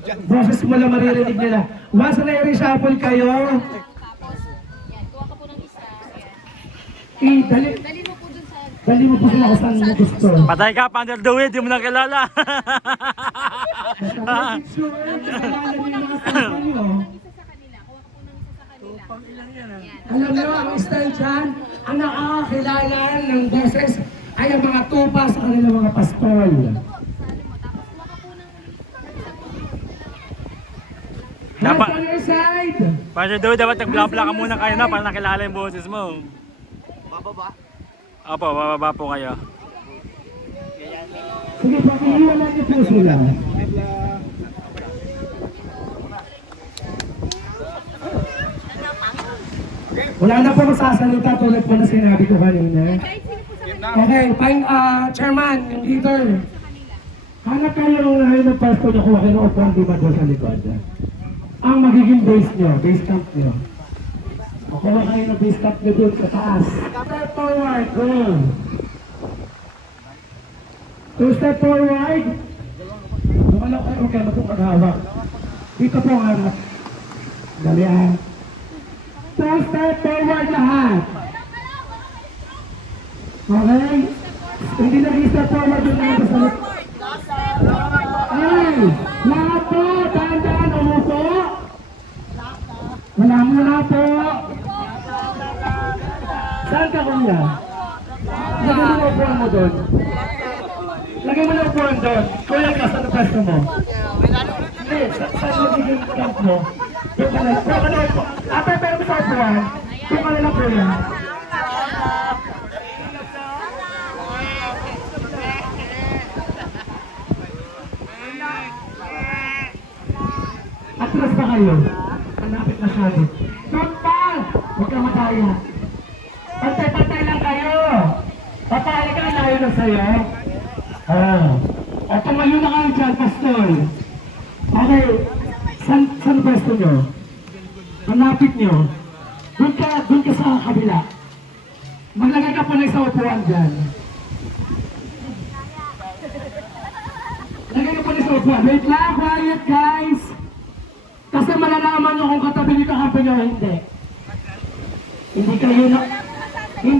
Boses mo lang maririnig nila. Once na i-reshuffle kayo, Tapos, yan, kuha ka po ng isa. dali, Dali mo po dun sa... dali mo po sila kung saan mo gusto. Patay ka, Pander Dewey, di mo na kilala. Make sure, kasalanan niyo yung mga kasama niyo. Isa sa kanila, kuha ka po ng isa sa kanila. Yan. Alam niyo, ang style dyan, ang nakakakilala ng boses ay ang mga tupa sa kanilang mga pastol. Sali mo, tapos kuha ka po ng... Dapat, Hands on your side. Pander Dewey, dapat nag-bla-bla ka muna kayo na para nakilala yung boses mo. Bababa? Opo, bababa po kayo. Sige, pakiiwanan niyo po sila. Wala na po masasalita tulad po na sinabi ko kanina. Kahit sino po sa kanila. Okay, fine, chairman, yung leader. Hanap kayo ng lahat ng pasto niyo kung kayo upuan di ba doon sa likod. Ang magiging base niyo, base camp niyo. O kung kayo ng base camp niyo doon sa taas. Step forward, go. 2 step forward. Lumalaw kayo, huwag kayo magpapag-hawak. Dito po ang harap. Dali 2 step forward lahat. Okay? Hindi nag-step forward yung mga sa likod. Ay! Lahat po! Dahan-dahan! Umupo! Wala mo na po! Saan ka kuya? Lagay mo na upuan mo doon. Lagay mo na upuan doon. Kuya ka, saan ang pwesto mo? Hindi, saan magiging camp mo? Doon ka na. Doon ka na upo. Pero sa upuan, doon ka na lang kuya. Atras pa kayo. Malapit na siya. Doon pa! Huwag kang mataya. Pantay-pantay lang kayo. Papaya ka, layo na sa'yo. O tumayo na kayo dyan, pastol. Okay. Saan pwesto nyo? Malapit nyo. Doon ka sa kabila. Maglagay ka po na sa upuan dyan. Lagay ka po na sa upuan. Wait lang, quiet guys. Kasi malalaman nyo kung katabi nyo kakampi nyo o hindi. Hindi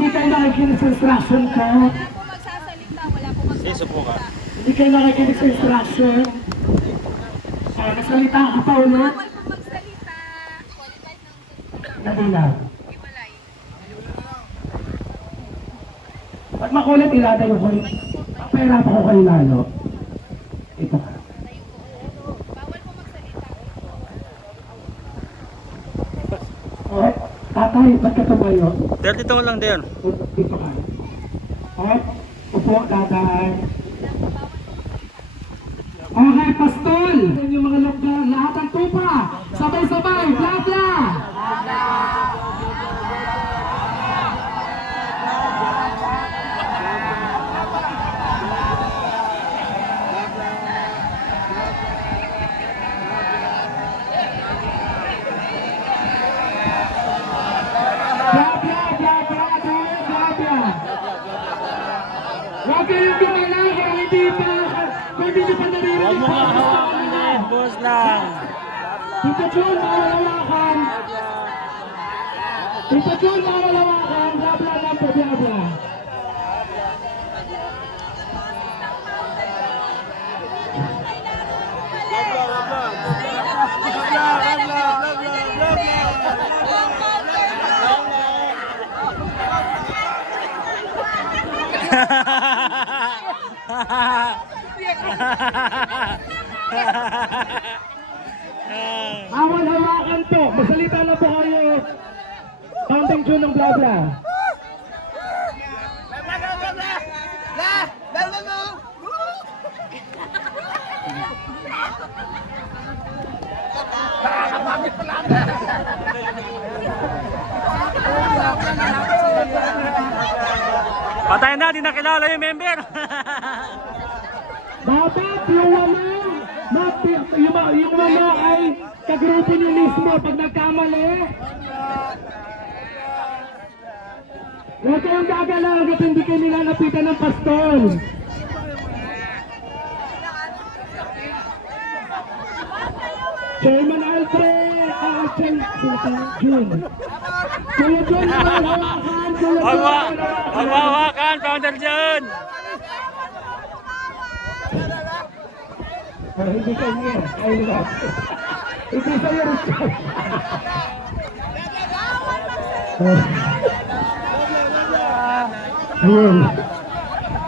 kayo nakikinig sa instruction ko. Wala po magsasalita, wala po magsasalita. Siso po ka. Hindi kayo nakikinig sa instruction. Nasalita ka pa ulit. Bawal po magsalita. Qualified ng Dali lang. hiwalay. Pag makulit, iladayo ko. Papahirapan ko kayo lalo. Ito ka. Bawal po magsalita. Okay. Tatay, ba't ka tumayo? 32 lang din. Dito ka. Okay. Upo, dadaan. Okay, pastol! Yung mga lugar, lahat ng tupa! Sabay-sabay! Bla-bla! Huwag kayong gumala kung hindi nyo pa naririnig. Huwag mo nga hawakan din, boss lang. Tito Jun, makawalawakan. Tito Jun, makawalawakan. Bla-bla lang po, bla-bla. Awal hawakan po. Masalita na po kayo. Fountain Jun ng bla-bla. Patay na, di nakilala yung member. Dapat yung walo ay kagrupo niyo mismo pag nagkamali. Huwag kayong gagalaw hanggat hindi kayo nilalapitan ng pastol. Chairman Alfred, June. Kuya Jun, hawakan, Kuya Jun. Hawakan, Founder John. Oh, hindi kanya. Ay, diba? Hindi sa'yo, Richard. Ayun.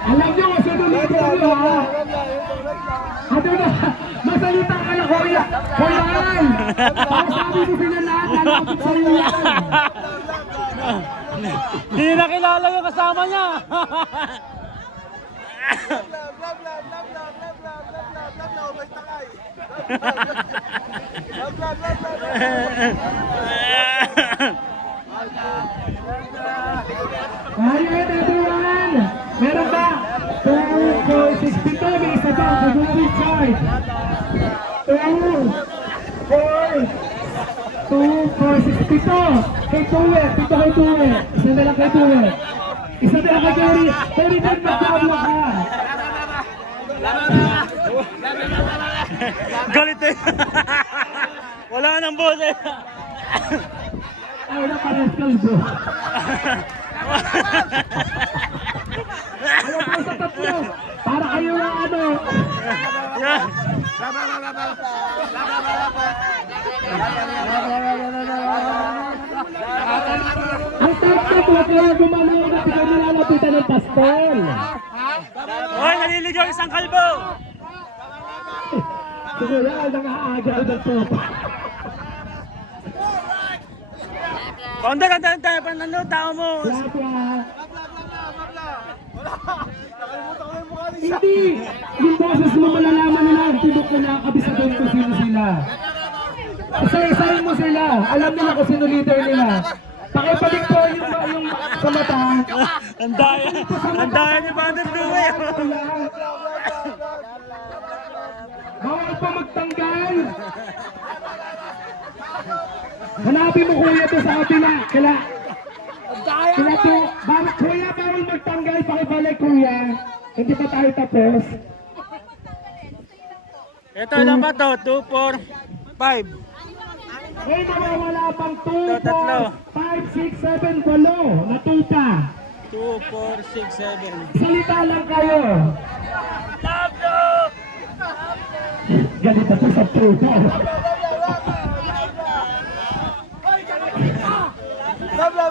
Alam nyo, sinulito nyo, ha? Ano na? Masalita ka na, Kuya. Kuyan! Pasabi mo sila lahat, lalapit sa'yo yan. Hindi na kilala yung kasama niya. Alright, everyone! Meron ba? 2, 4, 62, may isa pa. Kuya Richard. 2, 4, 62. Kay Tuwe, dito kay Tuwe. Isa na lang kay Tuwe. Isa na lang kay Tuwe. Pero din magkabla ka. Galit eh. Wala nang boses. Ay, na pares kalbo. Ayaw pa sa tatlo. Para kayo na ano. Yeah. Ang tatlo, huwag kaya gumano na tingnan nilalapitan ng pastel. Hoy, naliligaw isang kalbo. Siguro ay nangaagaw ng tupa. Founder, ang tayo pa nanood, tao mo. Hindi! Yung boses mo malalaman nila ang tibok na nakakabisado kung sino sila. Isa-isahin mo sila. Alam nila kung sino leader nila. Pakipalik po yung sa mata. Ang daya ni Founder Louie. Bawal pa magtanggal. Hanapin mo kuya to sa kabila. Kila to. Kuya, bawal magtanggal. Pakibalik kuya. Hindi pa tayo tapos. Ito lang ba to? 2, 4, 5. May nawawala pang 2, Tatlo. 4, 5, 6, 7, 8. Natupa. 2, 4, 6, 7. Salita lang kayo. Ganito to sa tupa.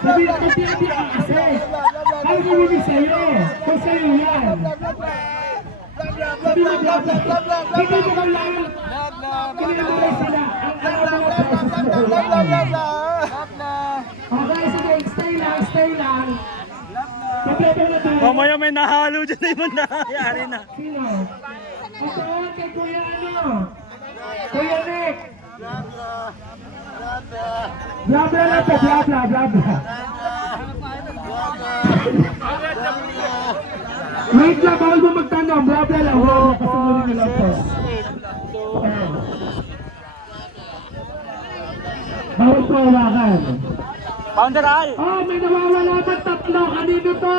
Hindi ka kasi. Ano gawin sa'yo? Kung sa'yo yan. Hindi mo lang. Kinilagay sila. Ang mga okay, sige. Stay lang. Kompleto na tayo. Mamaya may nahalo dyan yung nangyari na. Sino? Ito, kay Kuya ano? Kuya Nick. Bla bla na po, bla bla. Wait lang, bawal mo magtanong, bla bla lang. Wow, kasungunin nyo lang po. Bawal po hawakan. Founder Al! Oh, may nawawala pa 3. Kanino to?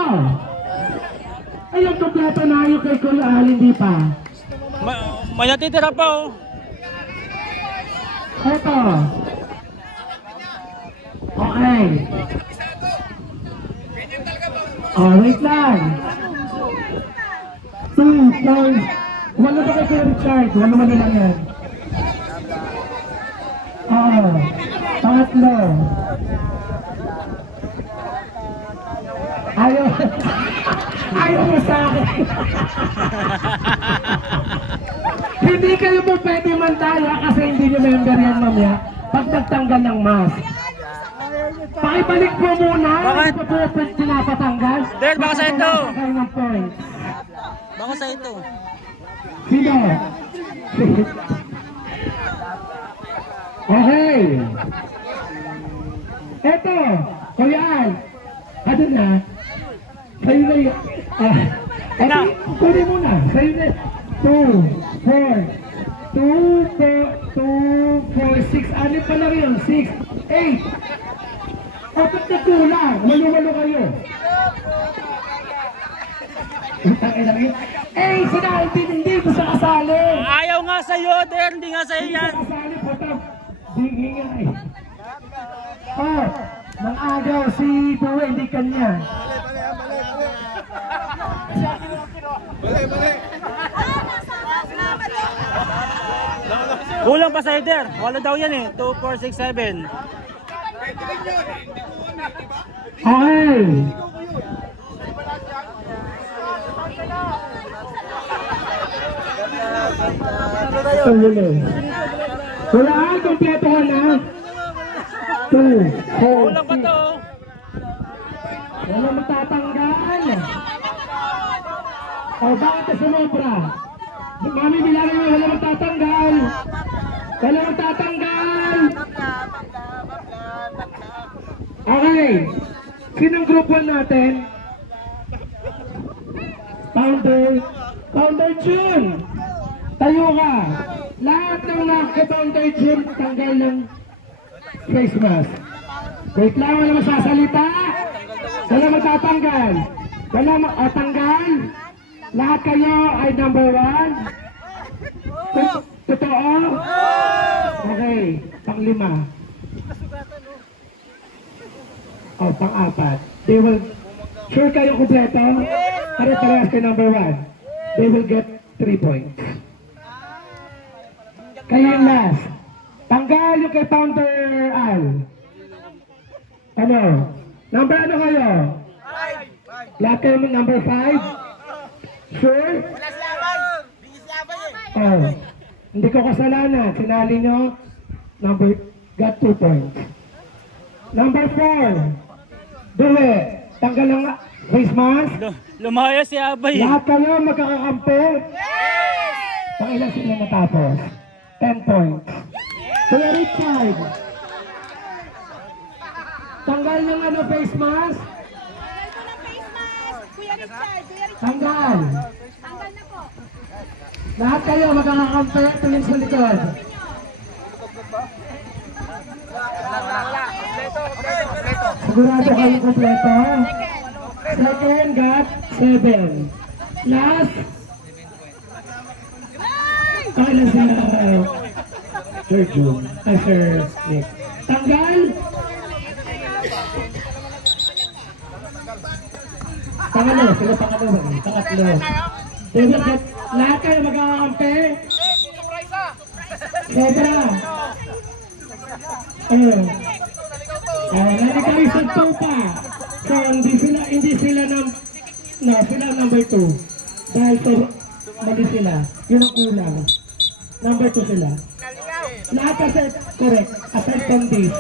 Ayun, kompleto na yung kay Kuya Al, hindi pa. May natitira pa oh. Eto. Okay. Oh, wait lang. 2, 4. Wala ba kay Kuya Richard? Wala man lang yan. Oo. 3. Ayaw mo sa akin. Hindi kayo po pwede mantaya kasi hindi nyo member yan mamaya pag nagtanggal ng mask. Pakibalik po muna. Bakit? Hindi po po pinapatanggal. Dahil baka sa ito. Baka sa ito. Sino? Okay. Eto. Kuya Al. Ano na? Sa'yo na yun. Na. Kunin mo na. Sa'yo na. 2, 4. 2, 4, 6. Ano pa lang yun? 6, 8. Kapag nagkulang, maluwalo kayo. Sinabi hindi ko sa kasali. Ayaw nga sa'yo, Der. Hindi nga sa'yo yan. Kasali po Di nga eh. Oh, nang agaw si Due, hindi kanya. Kulang pa sa header. Wala daw yan eh. 2, 4, 6, 7. Okay. Wala, kompleto ka na. 2, 4, Kulang pa to. wala matatanggal. O, bakit na sumobra? Mami, bilangin mo, wala matatanggal. Wala matatanggal. Okay. Sinong group 1 natin? Founder June. Tayo ka. Lahat ng nakaka-Founder June, tanggal ng face mask. Wait lang, wala masasalita. Wala matatanggal. Wala matanggal. Lahat kayo ay number 1. Totoo? Okay, pang-5. O, pang-4. They will, sure kayo kumpleto? Pare-parehas kayo number 1. They will get 3 points. Kayo yung last. Tanggal yung kay Founder Al. Ano? Number ano kayo? Lahat kayo mo number 5? Sure? Oh, hindi ko kasalanan. Sinali nyo, number, got 2 points. Number 4, do it. Tanggal ang face mask. Lumaya si Abay eh. Lahat kayo magkakakampi. Pangilan sila natapos. 10 points. Kuya Richard. Tanggal ng ano face mask. Kuya Richard, Kuya Richard. Tanggal. Tanggal na po. Lahat kayo magkakakampi. Tingin sa likod. Sigurado kayo kompleto. Second got 7. Last. Pakailan sila Sir June. Sir Nick. Tanggal. Pangalo. Sila pangalo. Pangatlo. Lahat kayo magkakakampi. Sobra. Nani kayo sa pa. So, hindi sila sila number 2. Dahil to, mali sila. Yun ang kulang. Number 2 sila. Lahat kasi, correct. Aside from this.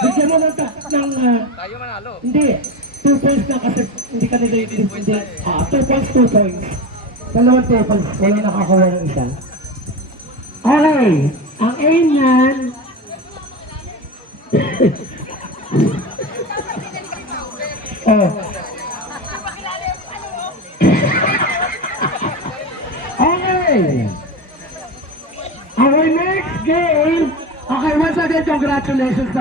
Bigyan mo ng Tayo manalo. hindi. 2 points na kasi hindi ka nila hindi. 2 points, 2 points. Dalawang tables. Wala nakakuha ng isa. Okay. Ang aim yan. Okay. Our next game. Okay, once again, congratulations.